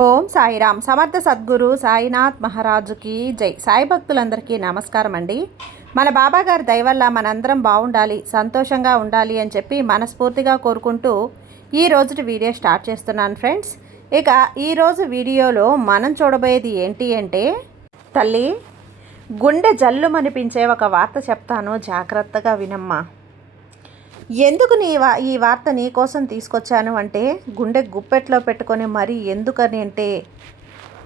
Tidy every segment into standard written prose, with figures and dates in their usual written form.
ఓం సాయిరామ్. సమర్థ సద్గురు సాయినాథ్ మహారాజుకి జై. సాయి భక్తులందరికీ నమస్కారం అండి. మన బాబాగారి దయ వల్ల మనందరం బాగుండాలి, సంతోషంగా ఉండాలి అని చెప్పి మనస్ఫూర్తిగా కోరుకుంటూ ఈ రోజుటి వీడియో స్టార్ట్ చేస్తున్నాను ఫ్రెండ్స్. ఇక ఈరోజు వీడియోలో మనం చూడబోయేది ఏంటి అంటే, తల్లి గుండె జల్లుమనిపించే ఒక వార్త చెప్తాను, జాగ్రత్తగా వినమ్మా. ఎందుకు ఈ వార్త నీ కోసం తీసుకొచ్చాను అంటే, గుండె గుప్పెట్లో పెట్టుకొని మరీ ఎందుకని అంటే,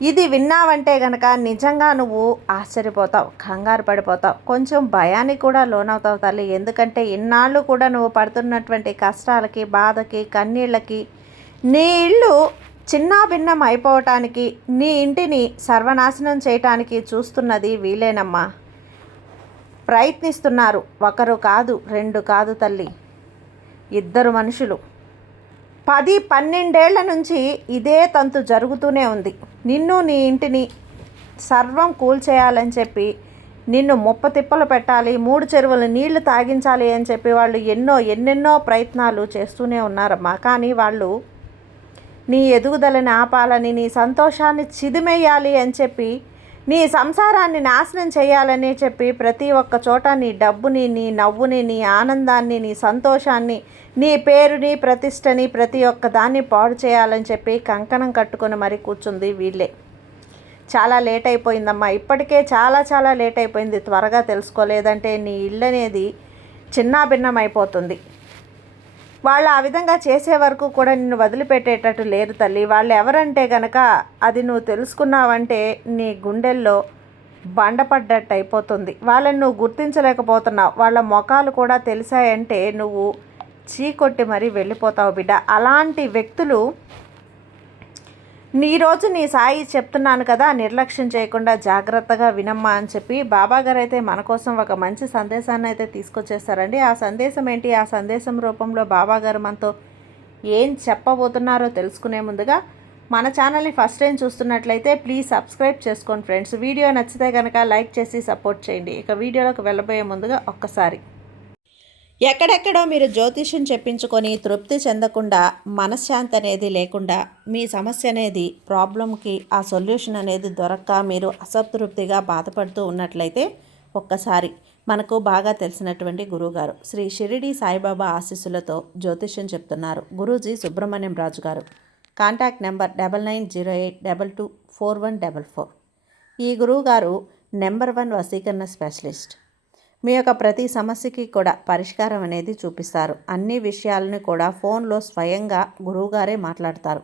ఇది విన్నావంటే గనక నిజంగా నువ్వు ఆశ్చర్యపోతావు, కంగారు పడిపోతావు, కొంచెం భయానికి కూడా లోనవుతావు తల్లి. ఎందుకంటే ఇన్నాళ్ళు కూడా నువ్వు పడుతున్నటువంటి కష్టాలకి, బాధకి, కన్నీళ్ళకి, నీ ఇల్లు చిన్నాభిన్నం అయిపోవటానికి, నీ ఇంటిని సర్వనాశనం చేయటానికి చూస్తున్నది వీలేనమ్మా. ప్రయత్నిస్తున్నారు, ఒకరు కాదు, రెండు కాదు తల్లి, ఇద్దరు మనుషులు. 10-12 ఏళ్ల నుంచి ఇదే తంతు జరుగుతూనే ఉంది. నిన్ను, నీ ఇంటిని సర్వం కూల్చేయాలని చెప్పి, నిన్ను ముప్పతిప్పలు పెట్టాలి, 3 చెరువులు నీళ్లు తాగించాలి అని చెప్పి వాళ్ళు ఎన్నెన్నో ప్రయత్నాలు చేస్తూనే ఉన్నారమ్మా. కానీ వాళ్ళు నీ ఎదుగుదలని ఆపాలని, నీ సంతోషాన్ని చిదిమేయాలి అని చెప్పి, నీ సంసారాన్ని నాశనం చేయాలని చెప్పి ప్రతి ఒక్క చోట నీ డబ్బుని, నీ నవ్వుని, నీ ఆనందాన్ని, నీ సంతోషాన్ని, నీ పేరుని, ప్రతిష్టని, ప్రతి ఒక్క దాన్ని పాడు చేయాలని చెప్పి కంకణం కట్టుకొని మరీ కూర్చుంది వీళ్ళే. చాలా లేట్ అయిపోయిందమ్మా, ఇప్పటికే చాలా లేట్ అయిపోయింది. త్వరగా తెలుసుకోలేదంటే నీ ఇల్లు అనేది చిన్నాభిన్నం అయిపోతుంది. వాళ్ళు ఆ విధంగా చేసే వరకు కూడా నిన్ను వదిలిపెట్టేటట్టు లేరు తల్లి. వాళ్ళు ఎవరంటే కనుక, అది నువ్వు తెలుసుకున్నావంటే నీ గుండెల్లో బండపడ్డట్టు అయిపోతుంది. వాళ్ళని నువ్వు గుర్తించలేకపోతున్నావు. వాళ్ళ ముఖాలు కూడా తెలిసాయంటే నువ్వు చీకొట్టి మరీ వెళ్ళిపోతావు బిడ్డ. అలాంటి వ్యక్తులు ఈరోజు నీ సాయి చెప్తున్నాను కదా, నిర్లక్ష్యం చేయకుండా జాగ్రత్తగా వినమ్మా అని చెప్పి బాబాగారు అయితే మన కోసం ఒక మంచి సందేశాన్ని అయితే తీసుకొచ్చేస్తారండి. ఆ సందేశం ఏంటి, ఆ సందేశం రూపంలో బాబాగారు మనతో ఏం చెప్పబోతున్నారో తెలుసుకునే ముందుగా మన ఛానల్ని ఫస్ట్ టైం చూస్తున్నట్లయితే ప్లీజ్ సబ్స్క్రైబ్ చేసుకోండి ఫ్రెండ్స్. వీడియో నచ్చితే కనుక లైక్ చేసి సపోర్ట్ చేయండి. ఇక వీడియోలోకి వెళ్ళబోయే ముందుగా ఒక్కసారి, ఎక్కడెక్కడో మీరు జ్యోతిష్యం చెప్పించుకొని తృప్తి చెందకుండా, మనశ్శాంతి అనేది లేకుండా, మీ సమస్య అనేది ప్రాబ్లంకి ఆ సొల్యూషన్ అనేది దొరక్క మీరు అసంతృప్తిగా బాధపడుతూ ఉన్నట్లయితే ఒక్కసారి మనకు బాగా తెలిసినటువంటి గురువుగారు శ్రీ షిరిడి సాయిబాబా ఆశీస్సులతో జ్యోతిష్యం చెప్తున్నారు గురూజీ సుబ్రహ్మణ్యం రాజు గారు. Contact number 9908224144. ఈ గురువుగారు నెంబర్ 1 వశీకరణ స్పెషలిస్ట్. మీ యొక్క ప్రతి సమస్యకి కూడా పరిష్కారం అనేది చూపిస్తారు. అన్ని విషయాలను కూడా ఫోన్లో స్వయంగా గురువుగారే మాట్లాడతారు.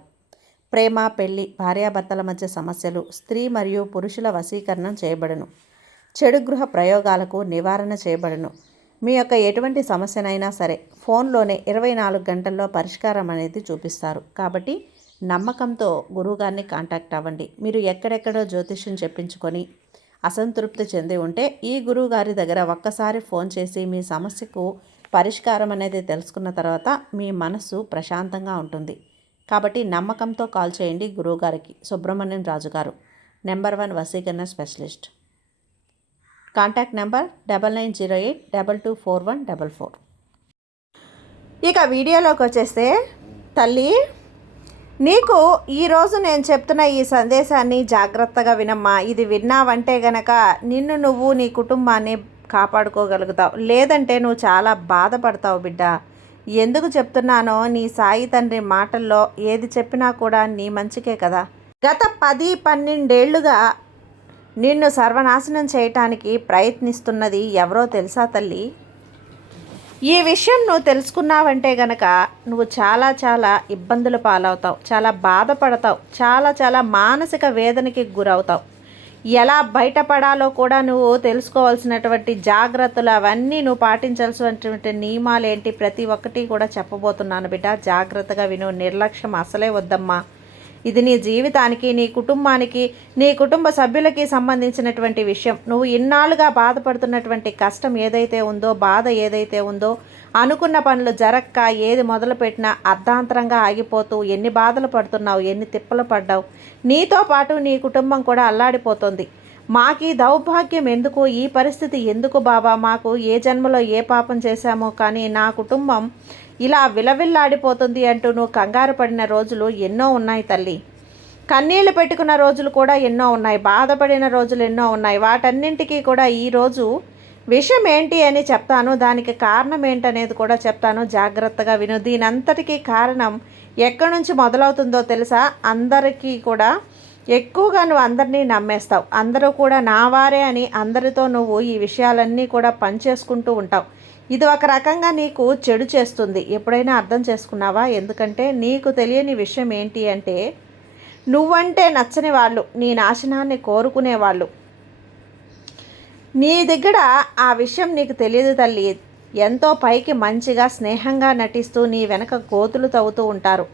ప్రేమ, పెళ్లి, భార్యాభర్తల మధ్య సమస్యలు, స్త్రీ మరియు పురుషుల వశీకరణం చేయబడును. చెడు గృహ ప్రయోగాలకు నివారణ చేయబడును. మీ యొక్క ఎటువంటి సమస్యనైనా సరే ఫోన్లోనే 24 గంటల్లో పరిష్కారం అనేది చూపిస్తారు. కాబట్టి నమ్మకంతో గురువుగారిని కాంటాక్ట్ అవ్వండి. మీరు ఎక్కడెక్కడో జ్యోతిష్యం చెప్పించుకొని అసంతృప్తి చెంది ఉంటే ఈ గురువు గారి దగ్గర ఒక్కసారి ఫోన్ చేసి మీ సమస్యకు పరిష్కారం అనేది తెలుసుకున్న తర్వాత మీ మనస్సు ప్రశాంతంగా ఉంటుంది. కాబట్టి నమ్మకంతో కాల్ చేయండి గురువుగారికి. సుబ్రహ్మణ్యం రాజు గారు, నెంబర్ 1 వశీకరణ స్పెషలిస్ట్. Contact number 9908224144. ఇక వీడియోలోకి వచ్చేస్తే, తల్లి నీకు ఈరోజు నేను చెప్తున్న ఈ సందేశాన్ని జాగ్రత్తగా వినమ్మా. ఇది విన్నావంటే గనక నిన్ను నువ్వు, నీ కుటుంబాన్ని కాపాడుకోగలుగుతావు. లేదంటే నువ్వు చాలా బాధపడతావు బిడ్డ. ఎందుకు చెప్తున్నానో నీ సాయి తండ్రి మాటల్లో ఏది చెప్పినా కూడా నీ మంచికే కదా. గత 10-12 ఏళ్లుగా నిన్ను సర్వనాశనం చేయటానికి ప్రయత్నిస్తున్నది ఎవరో తెలుసా తల్లి? ఈ విషయం నువ్వు తెలుసుకున్నావంటే గనక నువ్వు చాలా ఇబ్బందులు పాలవుతావు, చాలా బాధపడతావు, చాలా మానసిక వేదనకి గురవుతావు. ఎలా బయటపడాలో కూడా నువ్వు తెలుసుకోవాల్సినటువంటి జాగ్రత్తలు, అవన్నీ నువ్వు పాటించాల్సినటువంటి నియమాలు ఏంటి, ప్రతి ఒక్కటి కూడా చెప్పబోతున్నాను బిడ్డ. జాగ్రత్తగా విను. నిర్లక్ష్యం అసలే వద్దమ్మా. ఇది నీ జీవితానికి, నీ కుటుంబానికి, నీ కుటుంబ సభ్యులకి సంబంధించినటువంటి విషయం. నువ్వు ఇన్నాళ్ళుగా బాధపడుతున్నటువంటి కష్టం ఏదైతే ఉందో, బాధ ఏదైతే ఉందో, అనుకున్న పనులు జరక్క ఏది మొదలుపెట్టినా అర్ధాంతరంగా ఆగిపోతూ ఎన్ని బాధలు పడుతున్నావు, ఎన్ని తిప్పలు పడ్డావు. నీతో పాటు నీ కుటుంబం కూడా అల్లాడిపోతుంది. మాకీ దౌర్భాగ్యం ఎందుకు, ఈ పరిస్థితి ఎందుకు బాబా, మాకు ఏ జన్మలో ఏ పాపం చేశామో కానీ నా కుటుంబం ఇలా విలవిల్లాడిపోతుంది అంటూ నువ్వు కంగారు పడిన రోజులు ఎన్నో ఉన్నాయి తల్లి. కన్నీళ్లు పెట్టుకున్న రోజులు కూడా ఎన్నో ఉన్నాయి, బాధపడిన రోజులు ఎన్నో ఉన్నాయి. వాటన్నింటికీ కూడా ఈరోజు విషయం ఏంటి అని చెప్తాను, దానికి కారణం ఏంటనేది కూడా చెప్తాను. జాగ్రత్తగా విను. దీనంతటికీ కారణం ఎక్కడి నుంచి మొదలవుతుందో తెలుసా? అందరికీ కూడా ఎక్కువగా నువ్వు అందరినీ నమ్మేస్తావు. అందరూ కూడా నా వారే అని అందరితో నువ్వు ఈ విషయాలన్నీ కూడా పంచేసుకుంటూ ఉంటావు. ఇది ఒక రకంగా నీకు చెడు చేస్తుంది. ఎప్పుడైనా అర్థం చేసుకున్నావా? ఎందుకంటే నీకు తెలియని విషయం ఏంటి అంటే, నువ్వంటే నచ్చని వాళ్ళు, నీ నాశనాన్ని కోరుకునేవాళ్ళు నీ దగ్గర ఆ విషయం నీకు తెలియదు తల్లి. ఎంతో పైకి మంచిగా స్నేహంగా నటిస్తూ నీ వెనక గోతులు తవ్వుతూ ఉంటారు.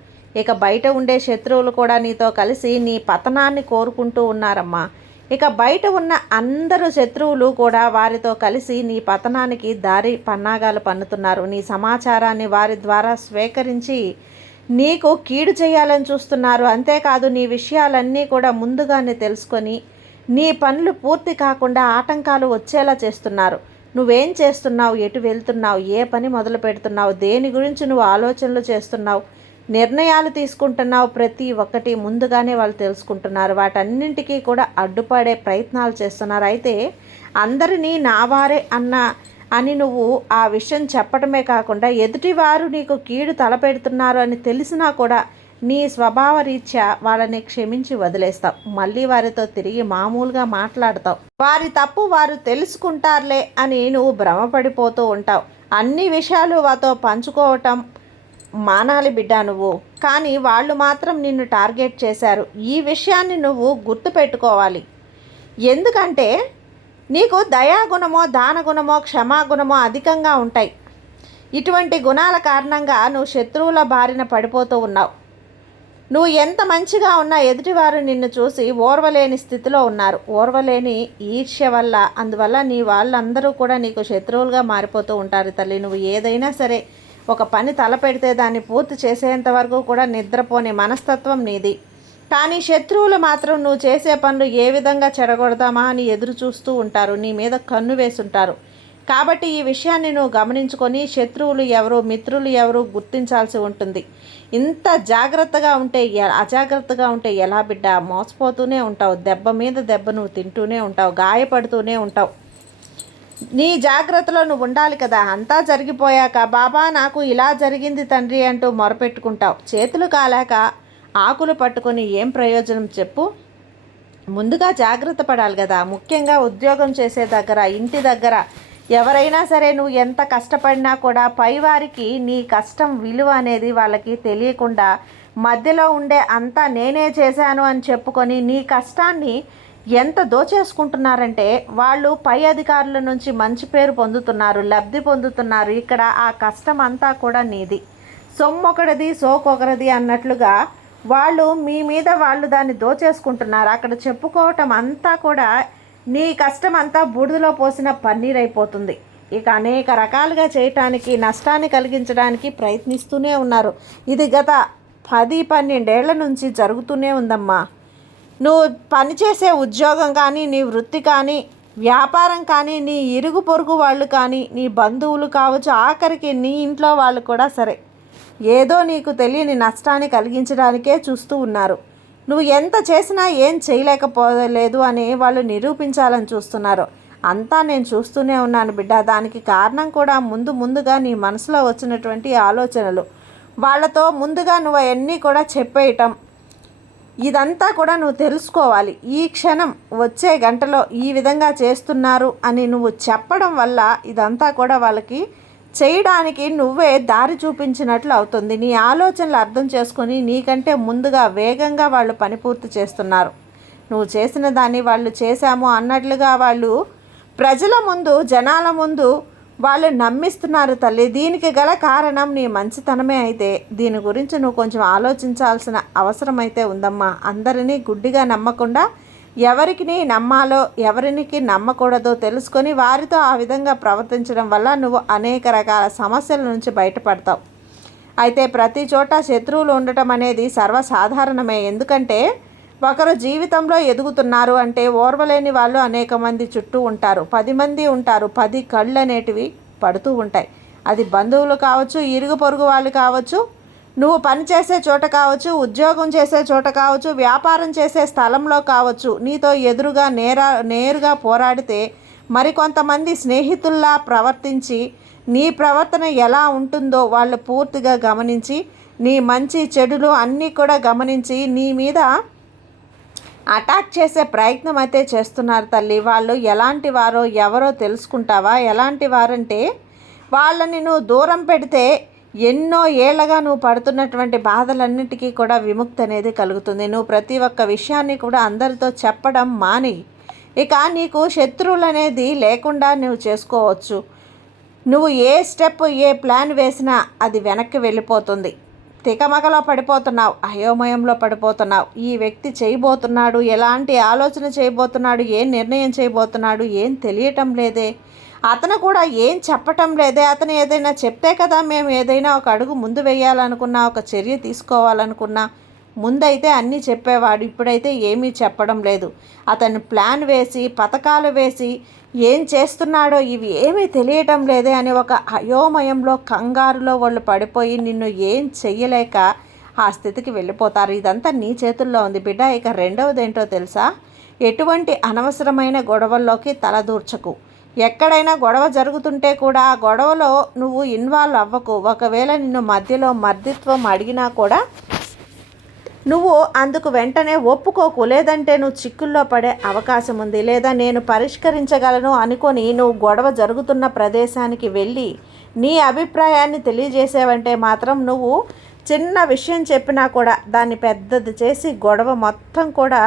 ఇక బయట ఉండే శత్రువులు కూడా నీతో కలిసి నీ పతనాన్ని కోరుకుంటూ ఉన్నారమ్మా. ఇక బయట ఉన్న అందరూ శత్రువులు కూడా వారితో కలిసి నీ పతనానికి దారి పన్నాగాలు పన్నుతున్నారు. నీ సమాచారాన్ని వారి ద్వారా స్వీకరించి నీకు కీడు చేయాలని చూస్తున్నారు. అంతేకాదు, నీ విషయాలన్నీ కూడా ముందుగానే తెలుసుకొని నీ పనులు పూర్తి కాకుండా ఆటంకాలు వచ్చేలా చేస్తున్నారు. నువ్వేం చేస్తున్నావు, ఎటు వెళ్తున్నావు, ఏ పని మొదలు పెడుతున్నావు, దేని గురించి నువ్వు ఆలోచనలు చేస్తున్నావు, నిర్ణయాలు తీసుకుంటున్నావు, ప్రతి ఒక్కటి ముందుగానే వాళ్ళు తెలుసుకుంటున్నారు. వాటన్నింటికీ కూడా అడ్డుపడే ప్రయత్నాలు చేస్తున్నారు. అయితే అందరినీ నావారే అని నువ్వు ఆ విషయం చెప్పడమే కాకుండా ఎదుటివారు నీకు కీడు తలపెడుతున్నారు అని తెలిసినా కూడా నీ స్వభావ రీత్యా వాళ్ళని క్షమించి వదిలేస్తావు. మళ్ళీ వారితో తిరిగి మామూలుగా మాట్లాడతావు. వారి తప్పు వారు తెలుసుకుంటారులే అని నువ్వు భ్రమపడిపోతూ ఉంటావు. అన్ని విషయాలు వారితో పంచుకోవటం మానాలి బిడ్డ నువ్వు. కానీ వాళ్ళు మాత్రం నిన్ను టార్గెట్ చేశారు. ఈ విషయాన్ని నువ్వు గుర్తుపెట్టుకోవాలి. ఎందుకంటే నీకు దయాగుణమో, దానగుణమో, క్షమాగుణమో అధికంగా ఉంటాయి. ఇటువంటి గుణాల కారణంగా నువ్వు శత్రువుల బారిన పడిపోతూ ఉన్నావు. నువ్వు ఎంత మంచిగా ఉన్నా ఎదుటివారు నిన్ను చూసి ఓర్వలేని స్థితిలో ఉన్నారు. ఓర్వలేని ఈర్ష్య వల్ల, అందువల్ల నీ వాళ్ళందరూ కూడా నీకు శత్రువులుగా మారిపోతూ ఉంటారు తల్లి. నువ్వు ఏదైనా సరే ఒక పని తలపెడితే దాన్ని పూర్తి చేసేంత వరకు కూడా నిద్రపోని మనస్తత్వం నీది. కానీ శత్రువులు మాత్రం నువ్వు చేసే పనులు ఏ విధంగా చెడగొడదామా అని ఎదురు చూస్తూ ఉంటారు, నీ మీద కన్ను వేసుంటారు. కాబట్టి ఈ విషయాన్ని నువ్వు గమనించుకొని శత్రువులు ఎవరు, మిత్రులు ఎవరు గుర్తించాల్సి ఉంటుంది. ఇంత జాగ్రత్తగా ఉంటే, అజాగ్రత్తగా ఉంటే ఎలా బిడ్డ? మోసపోతూనే ఉంటావు, దెబ్బ మీద దెబ్బ నువ్వు తింటూనే ఉంటావు, గాయపడుతూనే ఉంటావు. నీ జాగ్రత్తలో నువ్వు ఉండాలి కదా. అంతా జరిగిపోయాక బాబా నాకు ఇలా జరిగింది తండ్రి అంటూ మొరపెట్టుకుంటావు. చేతులు కాలాక ఆకులు పట్టుకొని ఏం ప్రయోజనం చెప్పు? ముందుగా జాగ్రత్త పడాలి కదా. ముఖ్యంగా ఉద్యోగం చేసే దగ్గర, ఇంటి దగ్గర ఎవరైనా సరే నువ్వు ఎంత కష్టపడినా కూడా పైవారికి నీ కష్టం విలువ అనేది వాళ్ళకి తెలియకుండా మధ్యలో ఉండే అంతా నేనే చేశాను అని చెప్పుకొని నీ కష్టాన్ని ఎంత దోచేసుకుంటున్నారంటే వాళ్ళు పై అధికారుల నుంచి మంచి పేరు పొందుతున్నారు, లబ్ధి పొందుతున్నారు. ఇక్కడ ఆ కష్టం అంతా కూడా నీది. సొమ్మొకటిది సోకొకరిది అన్నట్లుగా వాళ్ళు మీ మీద వాళ్ళు దాన్ని దోచేసుకుంటున్నారు. అక్కడ చెప్పుకోవటం అంతా కూడా నీ కష్టం అంతా బూడిదలో పోసిన పన్నీర్ అయిపోతుంది. ఇక అనేక రకాలుగా చేయటానికి, నష్టాన్ని కలిగించడానికి ప్రయత్నిస్తూనే ఉన్నారు. ఇది గత 10-12 ఏళ్ల నుంచి జరుగుతూనే ఉందమ్మా. నువ్వు పనిచేసే ఉద్యోగం కానీ, నీ వృత్తి కానీ, వ్యాపారం కానీ, నీ ఇరుగు పొరుగు వాళ్ళు కానీ, నీ బంధువులు కావచ్చు, ఆఖరికి నీ ఇంట్లో వాళ్ళు కూడా సరే, ఏదో నీకు తెలియని నష్టాన్ని కలిగించడానికే చూస్తూ ఉన్నారు. నువ్వు ఎంత చేసినా ఏం చేయలేకపోలేదు అని వాళ్ళు నిరూపించాలని చూస్తున్నారు. అంతా నేను చూస్తూనే ఉన్నాను బిడ్డ. దానికి కారణం కూడా ముందుగా నీ మనసులో వచ్చినటువంటి ఆలోచనలు. వాళ్ళతో ముందుగా నువ్వు అవన్నీ కూడా చెప్పేయటం, ఇదంతా కూడా నువ్వు తెలుసుకోవాలి. ఈ క్షణం వచ్చే గంటలో ఈ విధంగా చేస్తున్నారు అని నువ్వు చెప్పడం వల్ల ఇదంతా కూడా వాళ్ళకి చేయడానికి నువ్వే దారి చూపించినట్లు అవుతుంది. నీ ఆలోచనలు అర్థం చేసుకొని నీకంటే ముందుగా వేగంగా వాళ్ళు పని పూర్తి చేస్తున్నారు. నువ్వు చేసిన దాన్ని వాళ్ళు చేశాము అన్నట్లుగా వాళ్ళు ప్రజల ముందు, జనాల ముందు వాళ్ళు నమ్మిస్తున్నారు తల్లి. దీనికి గల కారణం నీ మంచితనమే. అయితే దీని గురించి నువ్వు కొంచెం ఆలోచించాల్సిన అవసరం అయితే ఉందమ్మా. అందరినీ గుడ్డిగా నమ్మకుండా ఎవరికి నమ్మాలో ఎవరికి నమ్మకూడదో తెలుసుకొని వారితో ఆ విధంగా ప్రవర్తించడం వల్ల నువ్వు అనేక రకాల సమస్యల నుంచి బయటపడతావు. అయితే ప్రతి చోట శత్రువులు ఉండటం అనేది సర్వసాధారణమే. ఎందుకంటే ఒకరు జీవితంలో ఎదుగుతున్నారు అంటే ఓర్వలేని వాళ్ళు అనేక మంది చుట్టూ ఉంటారు. 10 మంది ఉంటారు. 10 కళ్ళు అనేటివి పడుతూ ఉంటాయి. అది బంధువులు కావచ్చు, ఇరుగు పొరుగు వాళ్ళు కావచ్చు, నువ్వు పని చేసే చోట కావచ్చు, ఉద్యోగం చేసే చోట కావచ్చు, వ్యాపారం చేసే స్థలంలో కావచ్చు, నీతో ఎదురుగా నేరుగా పోరాడితే మరికొంతమంది స్నేహితుల్లా ప్రవర్తించి నీ ప్రవర్తన ఎలా ఉంటుందో వాళ్ళు పూర్తిగా గమనించి నీ మంచి చెడులు అన్నీ కూడా గమనించి నీ మీద అటాక్ చేసే ప్రయత్నం అయితే చేస్తున్నారు తల్లి. వాళ్ళు ఎలాంటి వారో ఎవరో తెలుసుకుంటావా? ఎలాంటి వారంటే వాళ్ళని నువ్వు దూరం పెడితే ఎన్నో ఏళ్ళగా నువ్వు పడుతున్నటువంటి బాధలన్నిటికీ కూడా విముక్తి అనేది కలుగుతుంది. నువ్వు ప్రతి ఒక్క విషయాన్ని కూడా అందరితో చెప్పడం మాని, ఇక నీకు శత్రువులు అనేది లేకుండా నువ్వు చేసుకోవచ్చు. నువ్వు ఏ స్టెప్ ఏ ప్లాన్ వేసినా అది వెనక్కి వెళ్ళిపోతుంది. తికమకలో పడిపోతున్నావు, అయోమయంలో పడిపోతున్నావు. ఈ వ్యక్తి చేయబోతున్నాడు, ఎలాంటి ఆలోచన చేయబోతున్నాడు, ఏం నిర్ణయం చేయబోతున్నాడు ఏం తెలియటం లేదే, అతను కూడా ఏం చెప్పటం లేదే. అతను ఏదైనా చెప్తే కదా మేము ఏదైనా ఒక అడుగు ముందు వేయాలనుకున్నా, ఒక చర్య తీసుకోవాలనుకున్నా. ముందైతే అన్నీ చెప్పేవాడు, ఇప్పుడైతే ఏమీ చెప్పడం లేదు. అతను ప్లాన్ వేసి పథకాలు వేసి ఏం చేస్తున్నాడో ఇవి ఏమీ తెలియటం లేదే అని ఒక అయోమయంలో కంగారులో వాళ్ళు పడిపోయి నిన్ను ఏం చెయ్యలేక ఆ స్థితికి వెళ్ళిపోతారు. ఇదంతా నీ చేతుల్లో ఉంది బిడ్డ. ఇక రెండవది ఏంటో తెలుసా? ఎటువంటి అనవసరమైన గొడవల్లోకి తలదూర్చకు. ఎక్కడైనా గొడవ జరుగుతుంటే కూడా ఆ గొడవలో నువ్వు ఇన్వాల్వ్ అవ్వకు. ఒకవేళ నిన్ను మధ్యలో మర్దిత్వం అడిగినా కూడా నువ్వు అందుకు వెంటనే ఒప్పుకోకు. లేదంటే నువ్వు చిక్కుల్లో పడే అవకాశం ఉంది. లేదా నేను పరిష్కరించగలను అనుకొని నువ్వు గొడవ జరుగుతున్న ప్రదేశానికి వెళ్ళి నీ అభిప్రాయాన్ని తెలియజేసావంటే మాత్రం నువ్వు చిన్న విషయం చెప్పినా కూడా దాన్ని పెద్దది చేసి గొడవ మొత్తం కూడా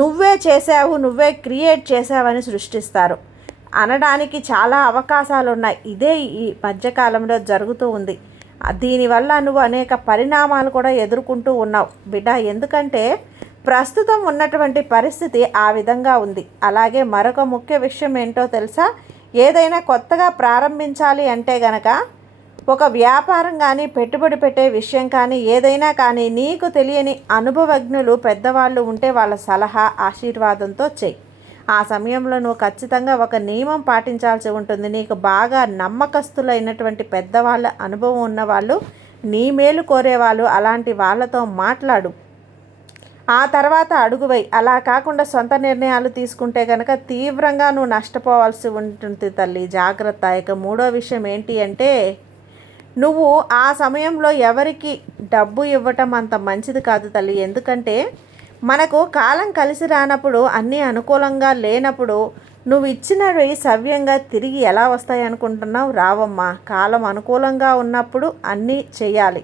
నువ్వే చేసావు, నువ్వే క్రియేట్ చేసావని సృష్టిస్తారు అనడానికి చాలా అవకాశాలు ఉన్నాయి. ఇదే ఈ మధ్యకాలంలో జరుగుతూ ఉంది. దీనివల్ల నువ్వు అనేక పరిణామాలు కూడా ఎదుర్కొంటూ ఉన్నావు బిడ్డ. ఎందుకంటే ప్రస్తుతం ఉన్నటువంటి పరిస్థితి ఆ విధంగా ఉంది. అలాగే మరొక ముఖ్య విషయం ఏంటో తెలుసా? ఏదైనా కొత్తగా ప్రారంభించాలి అంటే గనక ఒక వ్యాపారం కానీ పెట్టుబడి పెట్టే విషయం కానీ ఏదైనా కానీ నీకు తెలియని అనుభవజ్ఞులు పెద్దవాళ్ళు ఉంటే వాళ్ళ సలహా ఆశీర్వాదంతో చెయ్యి. ఆ సమయంలో నువ్వు ఖచ్చితంగా ఒక నియమం పాటించాల్సి ఉంటుంది. నీకు బాగా నమ్మకస్తులైనటువంటి పెద్దవాళ్ళ అనుభవం ఉన్నవాళ్ళు, నీ మేలు కోరేవాళ్ళు, అలాంటి వాళ్ళతో మాట్లాడు. ఆ తర్వాత అడుగువై. అలా కాకుండా సొంత నిర్ణయాలు తీసుకుంటే కనుక తీవ్రంగా నువ్వు నష్టపోవాల్సి ఉంటుంది తల్లి. జాగ్రత్త. ఇక మూడో విషయం ఏంటి అంటే నువ్వు ఆ సమయంలో ఎవరికి డబ్బు ఇవ్వటం అంత మంచిది కాదు తల్లి. ఎందుకంటే మనకు కాలం కలిసి రానప్పుడు, అన్నీ అనుకూలంగా లేనప్పుడు నువ్వు ఇచ్చినవి సవ్యంగా తిరిగి ఎలా వస్తాయి అనుకుంటున్నావు? రావమ్మా. కాలం అనుకూలంగా ఉన్నప్పుడు అన్నీ చేయాలి.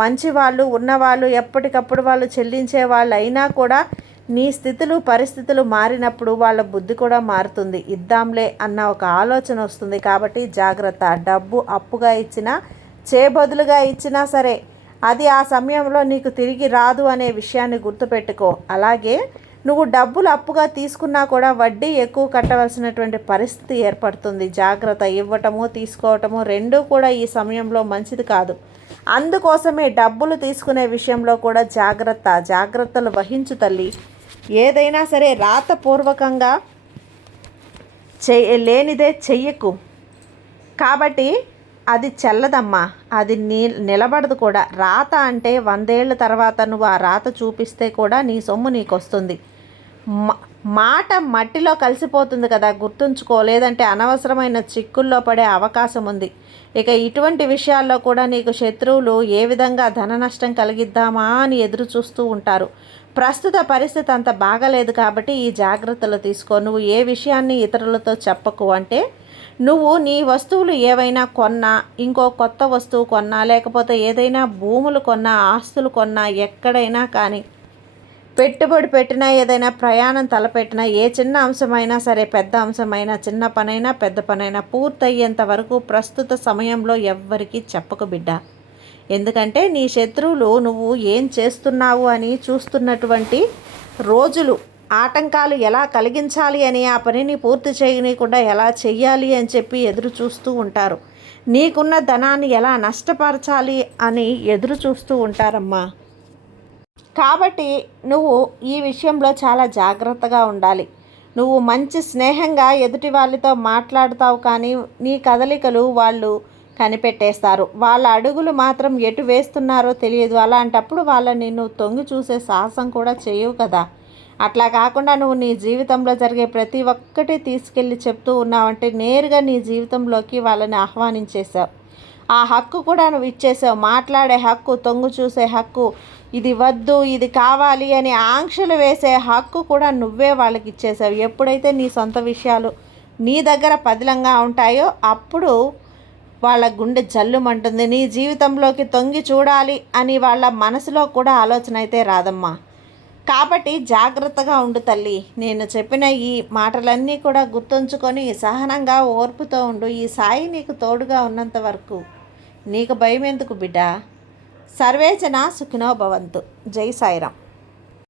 మంచి వాళ్ళు ఉన్నవాళ్ళు ఎప్పటికప్పుడు వాళ్ళు చెల్లించే వాళ్ళు అయినా కూడా నీ స్థితులు పరిస్థితులు మారినప్పుడు వాళ్ళ బుద్ధి కూడా మారుతుంది. ఇద్దాంలే అన్న ఒక ఆలోచన వస్తుంది. కాబట్టి జాగ్రత్త. డబ్బు అప్పుగా ఇచ్చినా చేబదులుగా ఇచ్చినా సరే అది ఆ సమయంలో నీకు తిరిగి రాదు అనే విషయాన్ని గుర్తుపెట్టుకో. అలాగే నువ్వు డబ్బులు అప్పుగా తీసుకున్నా కూడా వడ్డీ ఎక్కువ కట్టవలసినటువంటి పరిస్థితి ఏర్పడుతుంది. జాగ్రత్త. ఇవ్వటము తీసుకోవటము రెండూ కూడా ఈ సమయంలో మంచిది కాదు. అందుకోసమే డబ్బులు తీసుకునే విషయంలో కూడా జాగ్రత్తలు వహించు తల్లి. ఏదైనా సరే రాతపూర్వకంగా లేనిదే చెయ్యకు. కాబట్టి అది చెల్లదమ్మా, అది నిలబడదు కూడా. రాత అంటే 100 ఏళ్ళ తర్వాత నువ్వు ఆ రాత చూపిస్తే కూడా నీ సొమ్ము నీకు వస్తుంది. మాట మట్టిలో కలిసిపోతుంది కదా, గుర్తుంచుకో. లేదంటే అనవసరమైన చిక్కుల్లో పడే అవకాశం ఉంది. ఇక ఇటువంటి విషయాల్లో కూడా నీకు శత్రువులు ఏ విధంగా ధన నష్టం కలిగిద్దామా అని ఎదురు చూస్తూ ఉంటారు. ప్రస్తుత పరిస్థితి అంత బాగలేదు కాబట్టి ఈ జాగ్రత్తలు తీసుకో. నువ్వు ఏ విషయాన్ని ఇతరులతో చెప్పకు. అంటే నువ్వు నీ వస్తువులు ఏవైనా కొన్నా, ఇంకో కొత్త వస్తువు కొన్నా, లేకపోతే ఏదైనా భూములు కొన్నా, ఆస్తులు కొన్నా, ఎక్కడైనా కానీ పెట్టుబడి పెట్టినా, ఏదైనా ప్రయాణం తలపెట్టినా, ఏ చిన్న అంశమైనా సరే, పెద్ద అంశమైనా, చిన్న పనైనా పెద్ద పనైనా పూర్తయ్యేంత వరకు ప్రస్తుత సమయంలో ఎవ్వరికీ చెప్పకు బిడ్డ. ఎందుకంటే నీ శత్రువులు నువ్వు ఏం చేస్తున్నావు అని చూస్తున్నటువంటి రోజులు. ఆటంకాలు ఎలా కలిగించాలి అని, ఆ పనిని పూర్తి చేయనీయకుండా ఎలా చెయ్యాలి అని చెప్పి ఎదురు చూస్తూ ఉంటారు. నీకున్న ధనాన్ని ఎలా నష్టపరచాలి అని ఎదురు చూస్తూ ఉంటారమ్మా. కాబట్టి నువ్వు ఈ విషయంలో చాలా జాగ్రత్తగా ఉండాలి. నువ్వు మంచి స్నేహంగా ఎదుటి వాళ్ళతో మాట్లాడుతావు, కానీ నీ కదలికలు వాళ్ళు కనిపెట్టేస్తారు. వాళ్ళ అడుగులు మాత్రం ఎటు వేస్తున్నారో తెలియదు. అలాంటప్పుడు వాళ్ళని నువ్వు తొంగి చూసే సాహసం కూడా చేయవు కదా. అట్లా కాకుండా నువ్వు నీ జీవితంలో జరిగే ప్రతి ఒక్కటి తీసుకెళ్ళి చెప్తూ ఉన్నావంటే నేరుగా నీ జీవితంలోకి వాళ్ళని ఆహ్వానించేశావు. ఆ హక్కు కూడా నువ్వు ఇచ్చేసావు. మాట్లాడే హక్కు, తొంగు చూసే హక్కు, ఇది వద్దు ఇది కావాలి అని ఆంక్షలు వేసే హక్కు కూడా నువ్వే వాళ్ళకి ఇచ్చేసావు. ఎప్పుడైతే నీ సొంత విషయాలు నీ దగ్గర పదిలంగా ఉంటాయో అప్పుడు వాళ్ళ గుండె జల్లుమంటుంది. నీ జీవితంలోకి తొంగి చూడాలి అని వాళ్ళ మనసులో కూడా ఆలోచన అయితే రాదమ్మా. కాబట్టి జాగ్రత్తగా ఉండు తల్లి. నేను చెప్పిన ఈ మాటలన్నీ కూడా గుర్తుంచుకొని సహనంగా ఓర్పుతో ఉండు. ఈ సాయి నీకు తోడుగా ఉన్నంత వరకు నీకు భయం ఎందుకు బిడ్డ. సర్వేజన సుఖినో భవంతు. జై సాయిరాం.